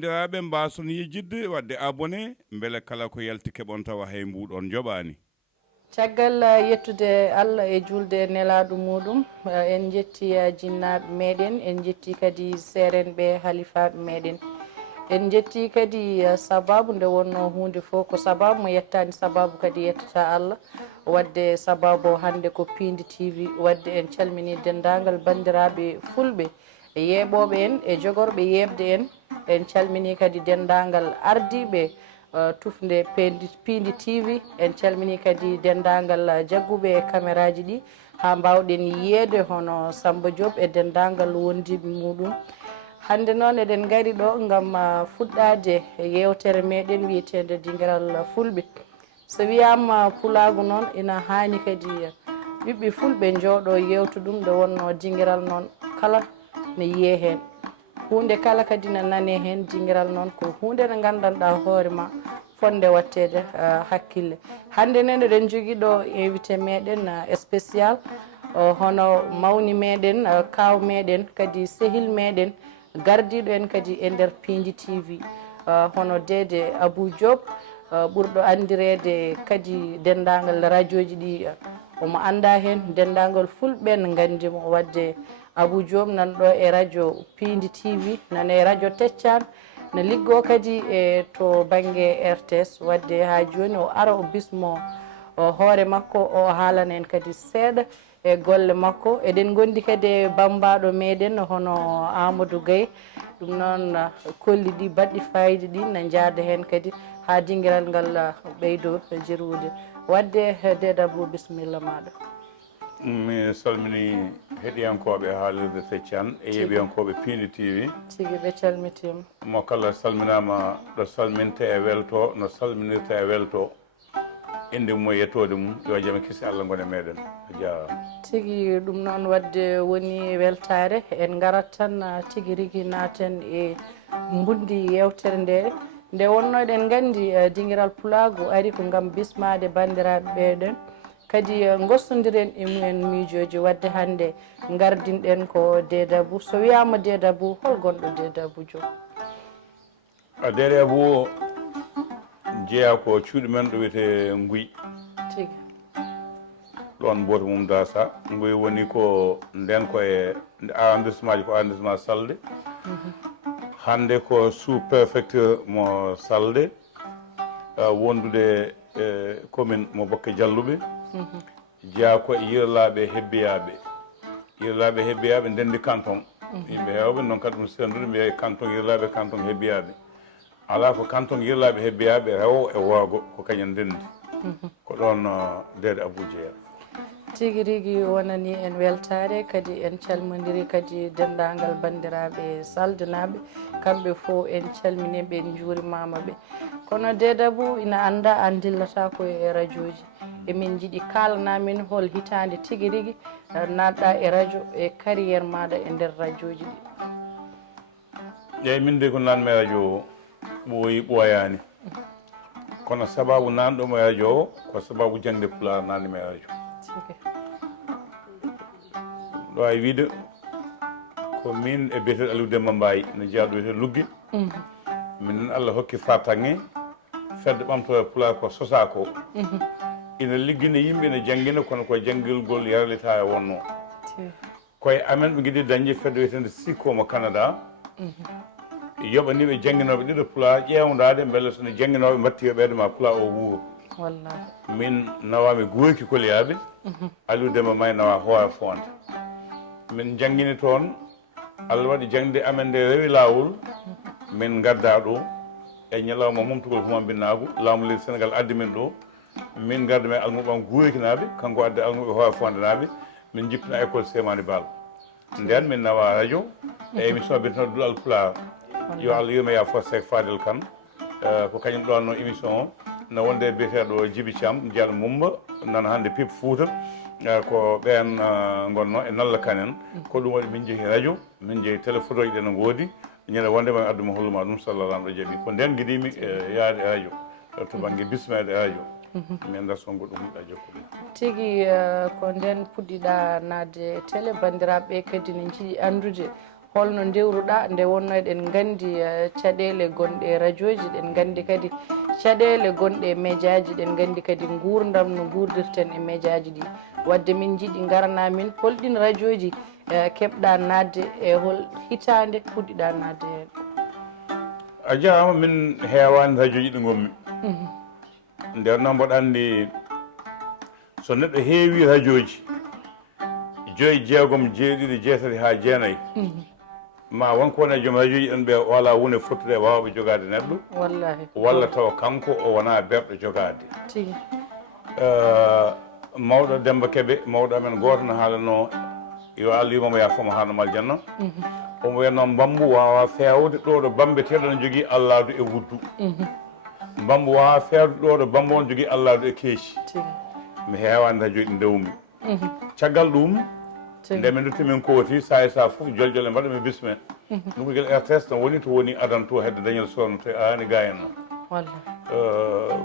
bandiraɓe mbason yejjidde wadde abonné beele kala ko yalti keɓon tawa hay mbuɗon joɓani caggal yettude Allah e julde nelaɗo muɗum en jetti jinnaɓe meɗen en jetti kadi serenɓe halifaɓe meɗen en jetti kadi sababu nde wonno hunde fof ko sababu mo yettani sababu kadi yettata Allah wadde sababu hande ko Pindi TV wadde en calmini dendagal bandiraɓe fulɓe e yeeɓoɓe en e jogorɓe yebde en calmini kadi dendagal ardiɓe tufde Pindi TV en calmini kadi dendagal jagguɓe caméraji ɗi ha mbawɗen yiyede hono Samba Diop e dendagal wondiɓe muɗum hande noon eɗen gari ɗo gam fuɗɗade yewtere meɗen wiyetede dinguiral fulɓe so wiyama pulagu noon ina hani kadi ɓiɓɓe fulɓe jooɗo yewta ɗum nde wonno dinguiral noon kala ne yiiye hen hunde kala kadi ne nane hen dinguiral noon ko hunde nde gandanɗa hoorema fonde wattede hakkille hande nene eɗen jogui ɗo invité meɗen spécial hono mawni meɗen kaw meɗen kadi sehil meɗen gardiɗo en kadi e nder Pindi TV hono Dede Abou Diop ɓurɗo andirede kadi dendagal radio ji ɗi omo anda hen dendagal fulɓe ne gandimo wadde Abou Diop nanɗo e radio Pindi TV nane e radio Teccan ne liggo kadi e to banggue RTS wadde ha joni o ara o bismo hoore makko o haalana en kadi seeɗa e golle makko eɗen gondi kadi e bambaɗo meɗen hono Amadou Gaye ɗum noon kolli ɗi baɗɗi fayida ɗi ne jaada hen kadi ha dinguiral ngal ɓeydo jeerude wadde Dede Abou bisimilla maɗa mi salmini heɗiyankoɓe haalirde Teccan e yeeɓiyankoɓe Pindi TV tigui ɓe calmitima mo kala salminama ɗo salminte e welto no salminirta e welto inde mum e yettode mum yo jaam kisi Allah gone meɗen jarama tigui ɗum noon wadde woni weltare en garat tan tigui rigui naaten e bundi yewtere nde wonno eɗen gandi dinguiral pulagu ari ko gam bismade bandiraɓe ɓeɗen kadi gossodiren e mumen miijoji wadde hande gardinɗen ko Dede Abou so wiyama Dede Abou hol gonɗo Dede Abou Diop Dede Abou jeeya ko cuuɗi men ɗo wiyete Nguy tigui ɗon boto mum dasa Nguy woni ko nden koye arrondissement ji ko arrondissement Salde hande ko sous préfecture mo Salde wondude commune mo Bokke Jalluɓe jeeya ko e yirlaɓe hebbiyaɓe ndendi canton yimɓe hewɓe noon kadi ɗum sendude mbiye canton yirlaɓe canton hebbiyaɓe ala ko canton yirlaɓe hebbiyaɓe rewo e worgo ko kañum ndendi ko ɗon Dede Abou jeeya tigui rigui wonani en weltare kadi en calmodiri kadi dendagal bandiraɓe saldenaɓe kamɓe fo en calminiɓe en juurimamaɓe kono Dede Abou ina anda an dillata ko e radio ji emin jiiɗi kalanamin hol hitande tigui rigui natɗa e radio e carriére maɗa e nder radio ji ɗi eyyi min de ko nanmi radio ɓooyi ɓooyani kono sababu nanɗomo e radio o ko sababu jangde Pulaar nanmi e radio ɗo ay wiide ko min e biyeteɗo Aliou Demba Mbaye no jeeyaɗo wiyete Lugge minen Allah hokki fartange fedde ɓamtore Pulaar ko sosa ko ina liggina yimɓe ne janggina kono ko janggilgol yarlita e wonno koye amen ɓe guiɗi dañde fedde wiyetede Sikko mo Canada yoɓaniɓe jangginoɓe ɗiɗo Pulaar ƴewdade beele sono jangginoɓe mbatti yoɓede ma Pulaar o wuuro wallahi min nawami Guyki Koliyaɓe Aliou Demba Mbaye nawa Hoore Fonde min janggini toon Allah waɗi jangde amen nde rewi lawol min gadda ɗo e ñalawma momtugol Humambinnagu laamu leydi Sénégal addi min ɗo min garda men almuɓam Guyki naɓe kanko adde almuɓe Hoore Fonde naɓe min jippina école Semani Bal nden min nawa radio e émission biyeteno Duɗal Pulaar yo Allah yurme ya fo Seck Fadel Kane ko kañum ɗonno émission o no wonde biyeteɗo Djiby Thiam jeeyaɗo Mumba nana hande Pip Fouta ko ɓen gonno e Nalla Kanen ko ɗum waɗi min jeehi radio min jeehi téléphoto ji ɗe no goodi ñande wondema adduma holluma ɗum sallah lamɗo jaaɓi ko nden guiɗimi yaade e radio to banggue bismede e radio min darson goɗɗum yiɗa jokkude tigui ko nden puɗɗiɗa nadde télé bandiraɓe kadi ne jiiɗi andude holno ndewruɗa nde wonno eɗen nganndi caɗeele gonɗe radio ji ɗen nganndi kadi caɗeele gonɗe médiaji ɗen nganndi kadi nguurdam no nguurdirten e médiaji ɗi wadde min jiiɗi ngarana min holɗin radio ji keɓɗa nadde e hol hitaande puɗɗiɗa nadde heen a jarama min heewani radio ji ɗi gommi nden noon mboɗo anndi so neɗɗo heewi radio ji 5 jeegom jeeɗiɗi jeetati haa jeenayi ma wonko woni e joom radio ji ɗen ɓe wala wone fottude e wawɓe jogade neɗɗo wallahi walla tawa kanko o wona berɗo jogade tigi mawɗo Demba Keɓe mawɗo amen goto no haalano yo Allah yumamo yafomo haalnomo aljanna omo wiyatno mbambu wawa fewde ɗo ɗo bambeteɗo ne jogui alladu e wuddu mbambu wawa fewde ɗo ɗo bambu on jogui alladu e keeci mi hewani radio ɗi ndewmi caggal ɗum nde min dutti min kooti sa e sa foof joljole mbaɗa mi bismen ɗum ko guel RTS no woni to woni adan to hedde dañol sowno to ani ga en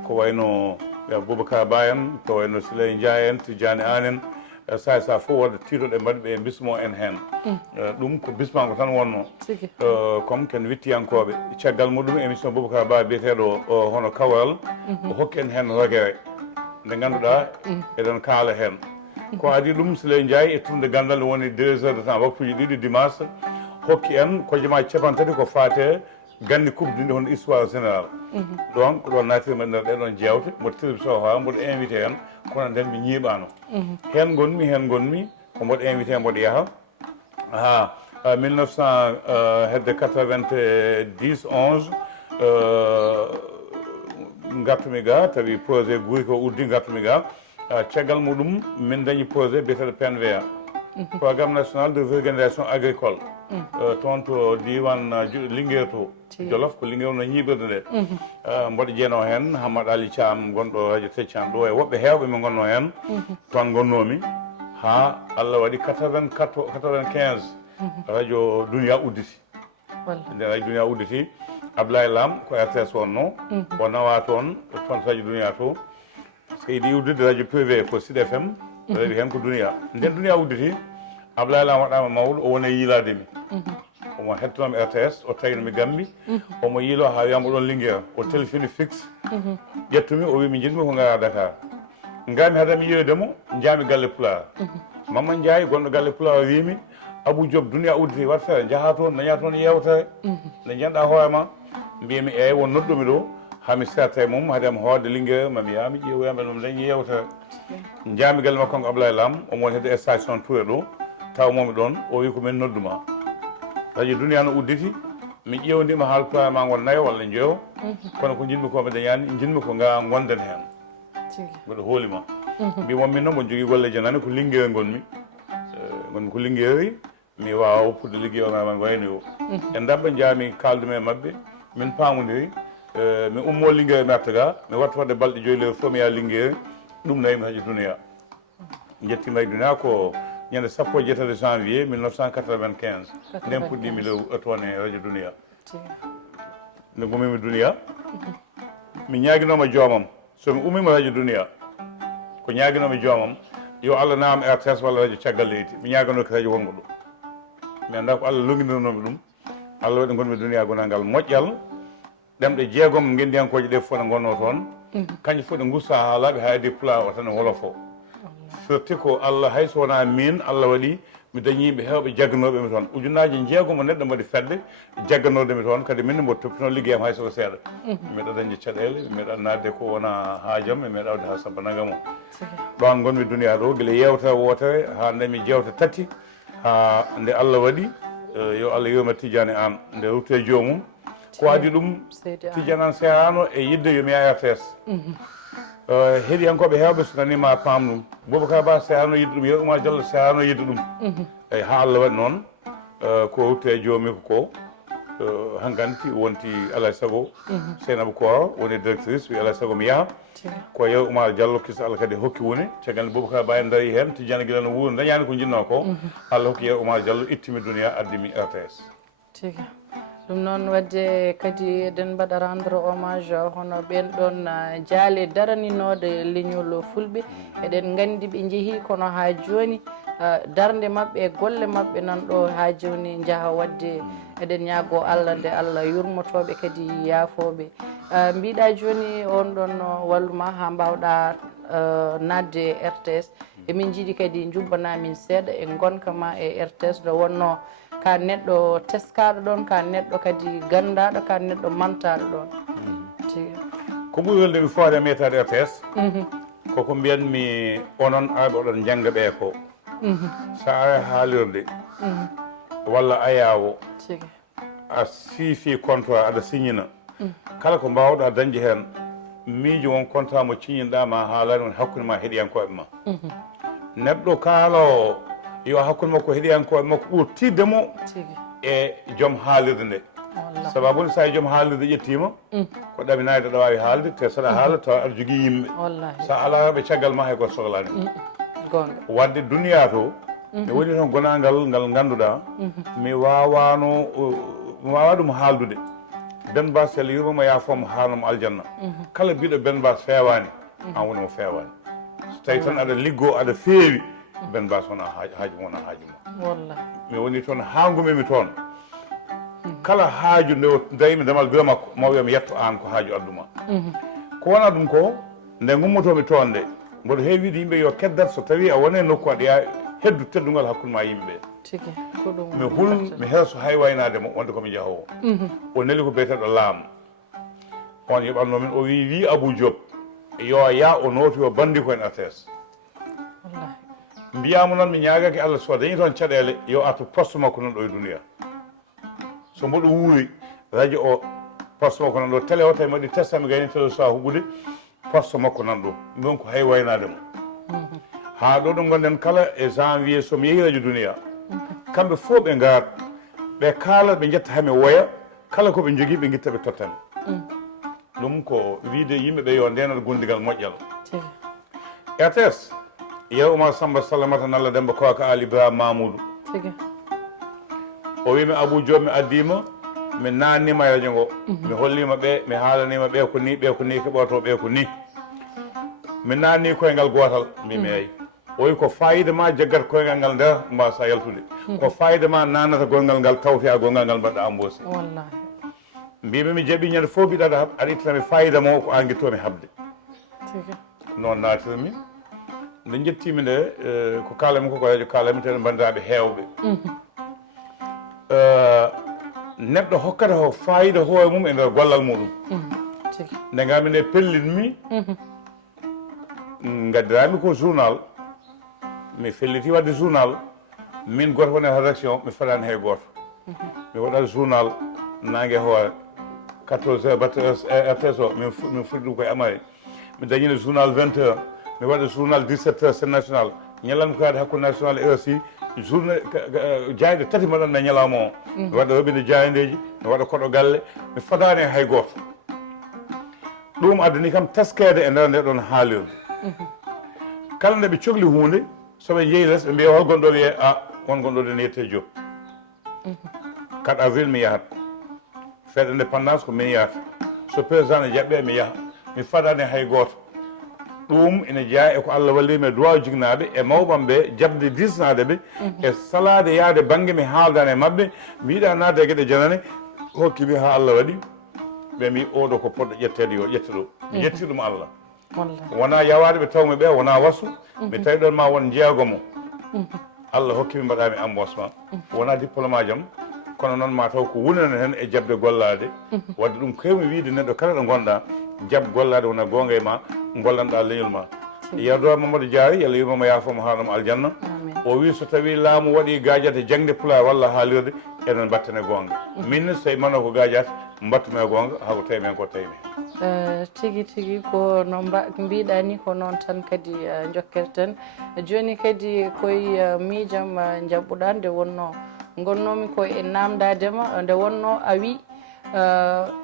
ko wayno Boubacar Ba en ko wayno Siley Ndiaye en Tidiane Anen sa e sa fof wadde tiiɗoɗe mbaɗi ɓe bismo en heen ɗum ko bismanko tan wonno comme ken wittiyankoɓe caggal muɗum émission Boubacar Ba biyeteɗo hono kawral o hokki en heen rogere nde ngannduɗa eɗen kaala heen ko adi ɗum Siley Ndiaye e turde gandal woni 2 heures de temps waktuji ɗiɗi dimanche hokki en kojemaji capantati ko fate gandi coupe du hono histoire général donc ko ɗon natirma nder ɗeɗon jewte mboɗo télévision ha mboɗo invité hen kono nden mi ñiiɓano hen gonmi ko mboɗo invité mboɗo yaaha ha 1900 hedde 90 11 gartumi ga tawi projet guuri ko uddi gartumi ga caggal muɗum min dañi projet biyeteɗo PNVA programme national de organisation agricole toon to diwan Linguére to Jolof ko Linguére no ñiɓirde nde mboɗo jeeno hen Hamad Ali Thiam gonɗo radio Teccan ɗo e woɓɓe hewɓe mi gonno hen toon gonnomi ha Allah waɗi 95 radio Duniya udditi nde radio Duniya udditi Ablaye Lam ko RTS wonno o nawa toon radio Duniya to so yiɗi uddide radio privé ko Sud FM rewi hen ko Duniya nden Duniya udditi Ablaye Lam waɗama mawɗo o woni e yiilademi omo hettonomi RTS o tawinomi Gambi omo yiilo ha wiyama ɗon Linguére o téléphone fixe ƴettumi o wi mi jiɗmi ko gara Dakar ngami haadami yiyoydemo jaami galle Pulaar Mamadou Ndiaye gonɗo galle Pulaar wimi Abou Diop Duniya udditi wat feere jaaha toon daña toon yewtere nde janɗa hoorema mbiyami eyyi won nodɗumi ɗo hami serta e mum haademi hoorde Linguére mami yaha mi ƴeewoyam ɗum dañi yewtere jaami galle makko ko Ablaye Lam omo woni hedde station Touré ɗo tawmomi ɗon o wi komin nodduma radio Duniya no udditi mi ƴewdima haal Pulaar ma ngon nayo walla jeewo kono ko jinmi ko mi dañani jinmi ko ga gonden hen mbiɗa hoolima mbimon min noon mo jogui golleje nane ko Linguére gonmi gonmi ko Linguére mi wawa woppude ligguey o man wayno yo e dabɓe jaami kaldume mabɓe min pamodiri mi ummo Linguére mi arta ga mi watta wadde balɗe 5 lewru fof mi yaha Linguére ɗum nayimi radio Duniya jettima e Duniya ko ñande 17 janvier 1995 nden puɗɗimi toon e radio Duniya nde gumimi Duniya mi ñaguinoma joomam somi ummima radio Duniya ko ñaguinomi joomam yo Allah nawam RTS walla radio caggal leydi mi ñaganoki radio wongo ɗo mi anda ko Allah longuinirnomi ɗum Allah waɗi gonmi Duniya gonalngal moƴƴal ɗemɗe 6 gendiyankoje ɗe fof ne gonno toon kañƴe fof ɗe gussa ha laaɓi ha adi Pulaar o tan e wolof o firti ko Allah hayso wona min Allah waɗi mi dañiɓe hewɓe jagganoɓemi toon ujunaji 6 neɗɗo mbaɗi fedde jagganodemi toon kadi min mbo toppino liggueyam hay soko seeɗa miɗa dañde caɗele miɗa nadde ko wona haajam e miɗa awde ha sabba nagam o ɗon gonmi Duniya ɗo guila yewtere wotere ha ndemi jewte tati ha nde Allah waɗi yo Allah yurma Tidiane An nde rutte jomum ko adi ɗum Tidiane An serano e yidde yomi ya RTS heeɗiyankoɓe hewɓe so nanima paam ɗum Boubacar Ba serano yidde ɗum yo Oumar Diallo serano yidde ɗum eyyi ha Allah waɗi noon ko rutte jomi ko hankanti wonti alay saago Seynabou Koro woni directrice wi alay saago mi yaaha ko yew Oumar Diallo kisa Allah kadi hokki woni caggal Boubacar Ba en daari hen Tidiane guila no wuuro dañani ko jinno ko Allah hokki yew Oumar Diallo ittimi Duniya addimi RTS ɗum noon wadde kadi eɗen mbaɗa rendre hommage hono ɓen ɗon jaale daraninoɗe leñol fulɓe eɗen gandi ɓe jeehi kono ha joni darde maɓɓe e golle maɓɓe nan ɗo ha joni jaaha wadde eɗen ñaago Allah nde Allah yurmotoɓe kadi yaafoɓe mbiɗa joni on ɗon walluma ha mbawɗa nadde RTS emin jiiɗi kadi jubbanamin seeɗa e gonka ma e RTS ɗo wonno ka neɗɗo teskaɗo ɗon ka neɗɗo kadi gandaɗo ka neɗɗo mantaɗo ɗon ko ɓuri welde mi faade metade RTS koko mbiyanmi onon arɓe oɗon jangga ɓe ko sa ara haalirde walla ayawo a siifi contrat aɗa signina kala ko mbawɗa dañde hen miijo won contrat mo ciñinɗa ma haalani won hakkude ma heeɗiyankoɓe ma neɗɗo kaalo yo hakkude makko heeɗiyankoɓe makko ɓuur tiddemo e joom haalirde nde sababude sa joom haalirde ƴettima ko ɗaminade aɗa wawi haalde te saɗa haala tawa aɗa jogui yimɓe sa alaɓe caggal ma hay goto sohlani wadde duniya to mi woni toon gonagal ngal ganduɗa mi wawano mi wawa ɗum haaldude Ben Bass yalla yurmoma yafomo haalnomo aljanna kala mbiɗo Ben Bass fewani an woni mo fewani so tawi tan aɗa liggo aɗa feewi Ben Bass wona haaju wona haaju ma mi woni toon ha gumimi toon kala haaju nde dayimi ndemal bira makko ma wiyami yetto an ko haaju adduma ko wona ɗum ko nde gummotomi toon nde mboɗo heewi wiide yimɓe yo keddat so tawi a wone nokku aɗa ya heddu teddugal hakkude ma yimɓe mi hul mi heeso hay waynademo wonde komi jahowo o neli ko biyeteɗo laamu on yoɓanno min o wi Abou Diop yo ya o nooti o bandi ko en RTS mbiyamo noon mi ñagaki Allah so dañi toon caɗele yo artu poste makko nan ɗo e duniya so mboɗo wuuri radio o poste makko nan ɗo télé o tawi maɗi testami gayni télé sa huɓɓude poste makko nan ɗo ɗon ko hay waynademo ha ɗo ɗo gonɗen kala e janvier somi yeehi radio duniya kamɓe fof ɓe ngaat ɓe kaala ɓe jetta hami woya kala koɓe jogui ɓe guitta ɓe tottami ɗum ko wiide yimɓeɓe yo ndenat gondigal moƴƴal RTS yew Oumar Samba Salamata Nalla Demba Koka Ali Ibrahima Mamoudou o wimi Abou Diop mi addima mi nannima e radio ngo mi hollima ɓe mi haalanima ɓe ko ni keɓoto ɓe ko ni mi nanni koyngal gotal mbimi eyi o wi ko fayida ma jaggat koyngal ngal nder mbasa yaltude ko fayida ma nanata gongal ngal tawte a gongal ngal mbaɗɗa embauché mbimi mi jaaɓi ñande fof mbiɗa aɗa ittanami fayida mo ko an guittomi habde noon natirmi nde jettimi nde ko kalami koko radio kalami ten bandiraɓe hewɓe neɗɗo hokkata ko fayida hoore mum e nder gollal muɗum nde gami nde pellinmi gaddirami ko journal mi felliti wadde journal min goto woni rédaction mi faɗani hay goto mi waɗat journal nangue hoore 14 heures batte RTS o min fuɗɗi ɗum koye amari mi dañino journal 20 heures mi waɗa journal 17 heures c'est national ñalanmi kaade hakkude national e RSI journée jayde tati mbaɗanno ñalawma o mi waɗa roɓinde jayandeji mi waɗa koɗo galle mi fadani hay goto ɗum addani kam teskede e nder nde ɗon haalirde kala nde ɓe cohli hunde soɓe jeeyi less ɓe mbiya hol gonɗo wiye a won gonɗo de ne yette Diop 4 avril mi yahat fête indépendance ko min yahata so président ne jaɓɓe mi yaha mi fadani hay goto ɗum ene jeeya eko Allah wallimi e duwaw jignaɓe e mawɓamɓe jabde disnade ɓe e salade yaade banggue mi haaldani e mabɓe mi yiiɗa nadde e gueɗe janane hokkimi ha Allah waɗi ɓe mbi oɗo ko poɗɗo ƴettede yo ƴetta ɗo mi ƴetti ɗum Allah wona yawade ɓe tawmi ɓe wona wasu mi tawi ɗon ma won jeegomo Allah hokkimi mbaɗami embauchement wona diplôme ajam kono noon ma taw ko wunani hen e jabde gollade wadde ɗum kewmi wiide neɗɗo kala ɗo gonɗa jab gollade wona gonga e ma gollanɗa leñol ma yerdowa Mamadou Diary yalla yurmomo yafomo haanamo aljanna o wi so tawi laamu waɗi gadiate jangde pulaar walla haalirde enen battane gonga min so tawi mano ko gadiate mbattumi e gonga hako tawi men ko tawi men tigui ko no mbiɗa ni ko noon tan kadi jokkerten joni kadi koye miijam jabɓuɗa nde wonno gonnomi ko e namdadema nde wonno a wi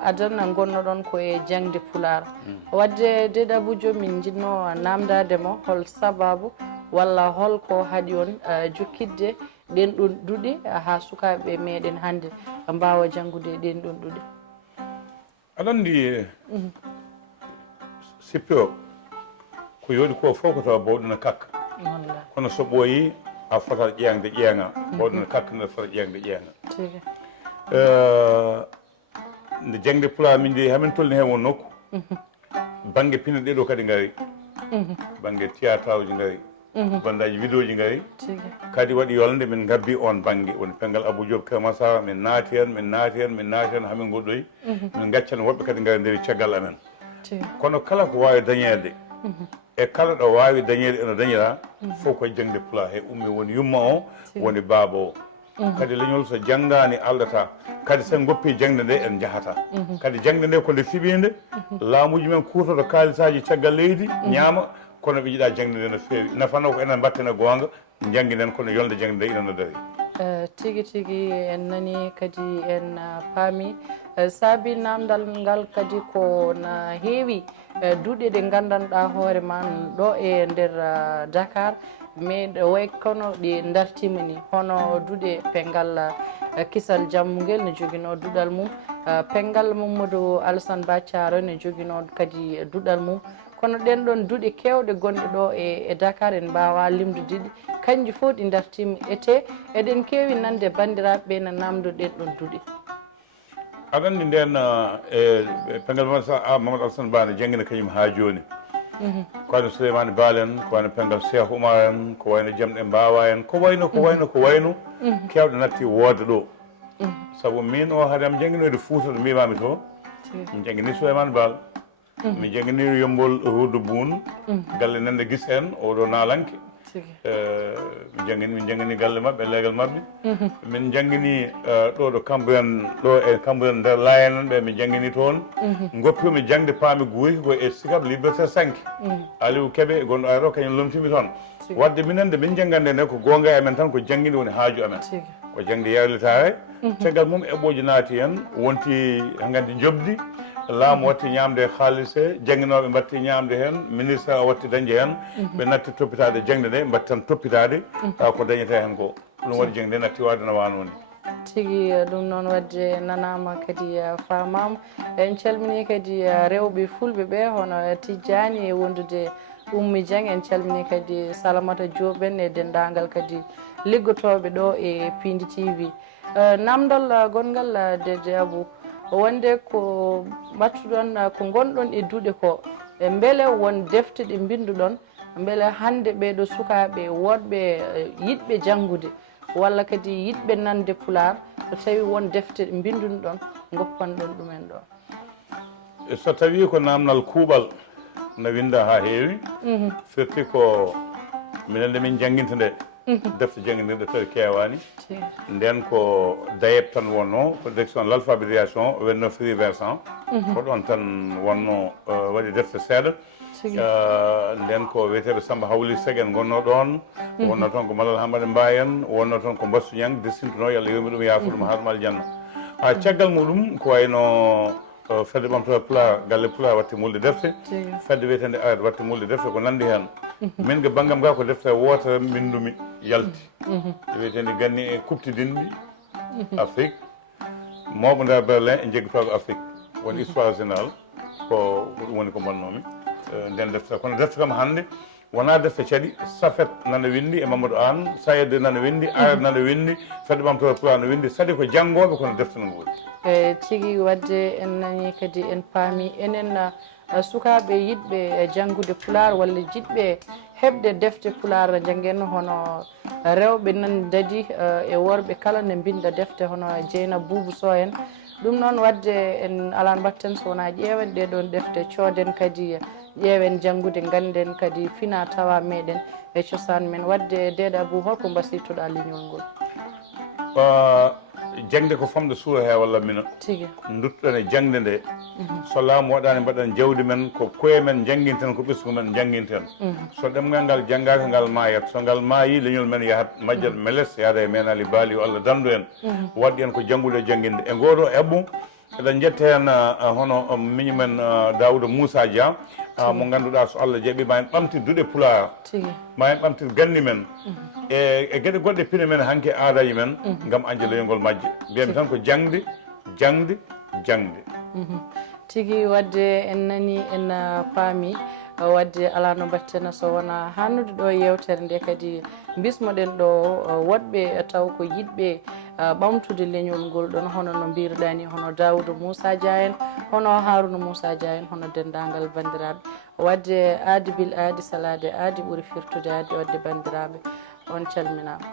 adana gonnoɗon koye jangde pulaar wadde Deɗe Abou Diop min jinno namdademo hol sababu walla holko haaɗi on jokkidde ɗen ɗon duuɗe ha sukaɓe meɗen hannde mbawa janngude ɗen ɗon duuɗe aɗa andi sippi o ko yooɗi ko fof ko tawa bawɗuna kakka kono so ɓooyi a fota ƴeeŋde ƴeeŋa oɗon kakkane fota ƴeeŋde ƴeeŋa tigi nde jangde pulaar min de hamin tolni hen won nokku banggue pine ɗeɗo kadi ngari banggue théâtre uji ngari bandaji vidéo ji ngari kadi waɗi yolde min gabbi on banggue woni pengal Abou Diop Kemasa min naati hen hamin goɗɗoyi min gaccani woɓɓe kadi ngari nder caggal amen kono kala ko wawi dañede e kala ɗo wawi dañede eno dañira fof koye jangde pulaar he ummi woni yumma o woni baaba o kadi leñol so janggani aldata kadi sen goppi jangde nde en jahata kadi jangde nde ko nde fiɓinde laamuji men kutoto kalisaji caggal leydi ñaama kono ɓe jiiɗa jangde nde no feewi nafano ko enen mbattene gonga jangguinen kono yolde jangde nde ina no dari tigi tigi en nani kadi en paami saabi namdal ngal kadi ko na heewi duuɗe ɗe gandanɗa hoore ma ɗo e nder Dakar mais way kono ɗi dartima ni hono duuɗe pengal kisal jammugel ne joguino duɗal mum pengal Mamadou Alassane Ba Thiaroye ne joguino kadi duɗal mum kono ɗen ɗon duuɗe kewɗe gonɗe ɗo e Dakar en mbawa limdude ɗi kanji fof ɗi dartima ete eɗen kewi nande bandiraɓe no namdo ɗen ɗon duuɗe aɗa andi nden e pengal Mamadou Alassane Ba ne janggina kañum ha joni ko wayno Souleymane Baal en ko wayno pengal Cheikh Oumar en ko wayno Jamɗe Mbawa en ko wayno kewɗe natti woode ɗo saabu min o haade am jangginoyde Fouta ɗo mbimami to mi janggini Souleymane Baal mi janggini Yombol Huudo Boune galle Nende Guis en oɗo Nalanke min janggini galle mabɓe leegal mabɓe min janggini ɗo Cambérène nder Layen ɓe mi janggini toon goppimi jangde paami guyki ko e Sicap Liberté 5 Aliou Kébé gonɗo ayro kañum lomtimi toon wadde minen nde min janggande nde ko gonga e men tan ko jangginde woni haaju amen ko jangde yawlitare caggal mum eɓɓoji naati hen wonti hagandi jobdi laamu watti ñamde haalise jangginoɓe mbatti ñamde hen ministre o watti dañde hen ɓe natti toppitade jangde nde mbatti tan toppitade taw ko dañete hen ko ɗum waɗi jangde nde natti wade no wanoni tigi ɗum noon wadde nanama kadi famama en calmini kadi rewɓe fulɓe ɓe hono Tijjani e wondude Ummi Dieng en calmini kadi Salamata Diop en e dendagal kadi liggotoɓe ɗo e Pindi TV namdal gongal Dede Abou wonde ko battuɗon ko gonɗon e duuɗe ko beele won defte ɗe binduɗon beele hande ɓeɗo sukaɓe wodɓe yiɗɓe janggude walla kadi yiɗɓe nande Pulaar so tawi won defte ɗe binduɗon goppanɗon ɗumen ɗo so tawi ko namdal kuuɓal no winda ha heewi firti ko minen nde min jangguinta nde defte jangguinirɗe tawi kewani nden ko dayeb tan wonno ko direction l' alphabétisation wenno Free Versant ko ɗon tan wonno waɗi defte seeɗa nden ko wiyeteɓe Samba Hawli Segen gonno ɗon wonno toon ko Malal Hamade Mbayen wonno toon ko Mbassou Niang dessintuno yo Allah yewmi ɗum yaafo ɗum haɗum aljanna ha caggal muɗum ko wayno fedde ɓamtoe Pulaar galle Pulaar watti mulde defte fedde wiyetende ARD watti mulde defte ko nandi hen min ga banggam ga ko defte wotere mbindumi yalti wiyetende ganni e kuptidinɗi Afrique mawɓe nder Berlin e jeggotoɗo Afrique woni histoire général ko ɗum woni ko bonnomi nden defte kono defte kam hande wona defte caɗi Safet nana windi e Mamadou Anne Sayede nana windi ARD nana windi fedde ɓamtoe Pulaar no windi sadi ko janggoɓe kono defte no gooni tigi wadde en nani kadi en paami enen sukaɓe yiɗɓe janggude Pulaar walla jiɗɓe heɓde defte Pulaar janggen hono rewɓe nan dadi e worɓe kala ne binda defte hono Dieynaba Boubou Sow en ɗum noon wadde en ala mbatten so wona ƴeewen ɗeɗon defte cooden kadi ƴeewen janggude ganden kadi fina tawa meɗen e cosaan men wadde Dede Abou holko mbasiytoɗa leñol ngol jangde ko famde suura he walla mina tigi duttoɗen e jangde nde so laamu waɗani mbaɗen jawdi men ko koye men jangguinten ko ɓesgu men jangguinten so ɗemgal ngal janggaka ngal mayat so ngal maayi leñol men yahat majjat meles yaada e men Ali Baali yo Allah dandu en wadɗi en ko janggude e jangguinde e ngoɗo eɓɓo eɗen jetta hen hono miñu men Daouda Moussa Dia mo ganduɗa so Allah jaaɓi ma en ɓamtir duuɗe Pulaar ma en ɓamtir ganni men e gueɗe goɗɗe pine men hanke aadaji men gam anje leñolngol majje mbiyami tan ko jangde jangde jangde tigi wadde en nani en paami wadde ala no battena so wona hannude ɗo yewtere nde kadi bismoɗen ɗo woɗɓe taw ko yiɗɓe ɓamtude leñol ngol ɗon hono no mbiruɗa ni hono Daoudou Moussa Dia en hono Harouna Moussa Dia en hono dendagal bandiraɓe wadde aadi bil aadi salade aadi ɓuuri firtude aadi wadde bandiraɓe on calminama